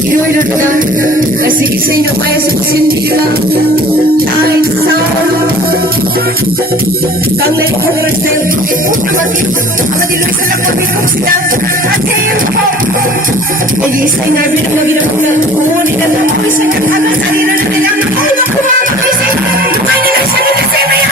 Inulit lang kasi isa inyo kaya sa kusindi lang ay sa kang lahat ko resel madilang sa lang kami kung sila at kayo po ay isa nga ginagawa kukunin ka lang ako isa nga ano sa nila na nilang ay nakuha ako isa ay nila isa nila sa maya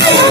Hey!